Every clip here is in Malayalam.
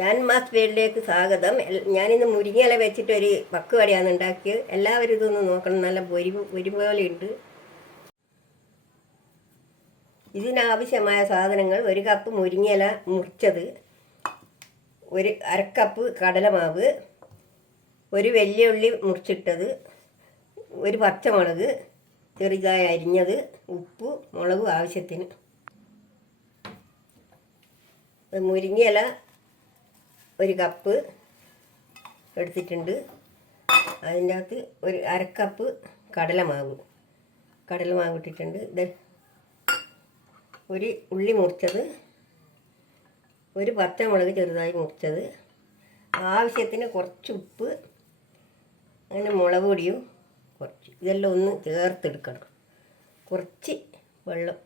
ഞാൻ മാസ് പേരിലേക്ക് സ്വാഗതം. ഞാനിന്ന് മുരിങ്ങയില വെച്ചിട്ടൊരു പക്കുവടയാണ് ഉണ്ടാക്കിയത്. എല്ലാവരും ഇതൊന്ന് നോക്കണം. നല്ല പൊരി പോലെ ഉണ്ട്. ഇതിനാവശ്യമായ സാധനങ്ങൾ: ഒരു കപ്പ് മുരിങ്ങയില മുറിച്ചത്, ഒരു അരക്കപ്പ് കടലമാവ്, ഒരു വലിയ ഉള്ളി മുറിച്ചിട്ടത്, ഒരു പച്ചമുളക് ചെറുതായി അരിഞ്ഞത്, ഉപ്പ്, മുളക് ആവശ്യത്തിന്. മുരിങ്ങയില ഒരു കപ്പ് എടുത്തിട്ടുണ്ട്. അതിൻ്റെ അകത്ത് ഒരു അരക്കപ്പ് കടലമാവ് ഇട്ടിട്ടുണ്ട്. ഒരു ഉള്ളി മുറിച്ചത്, ഒരു പച്ചമുളക് ചെറുതായി മുറിച്ചത്, ആവശ്യത്തിന് കുറച്ച് ഉപ്പ്, അങ്ങനെ മുളക് പൊടിയും കുറച്ച്. ഇതെല്ലാം ഒന്ന് ചേർത്തെടുക്കണം. കുറച്ച് വെള്ളം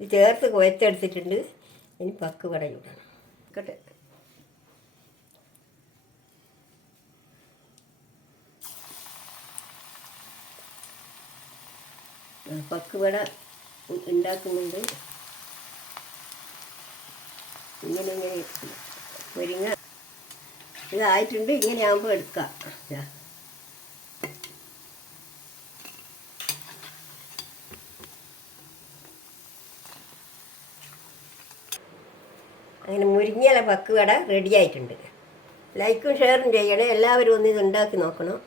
ഇത് ചേർത്ത് കുഴച്ചെടുത്തിട്ടുണ്ട്. ഇനി പക്കുവട ചൂടണം. കേട്ടെ, പക്കുവട ഉണ്ടാക്കുന്നുണ്ട്. ഇങ്ങനെ മുരിങ്ങ ഇതായിട്ടുണ്ട്. ഇങ്ങനെ ആകുമ്പോൾ എടുക്കാം. അങ്ങനെ മുരിങ്ങയില പക്കുവട റെഡി ആയിട്ടുണ്ട്. ലൈക്കും ഷെയറും ചെയ്യണേ. എല്ലാവരും ഒന്ന് ഇത് ഉണ്ടാക്കി നോക്കണം.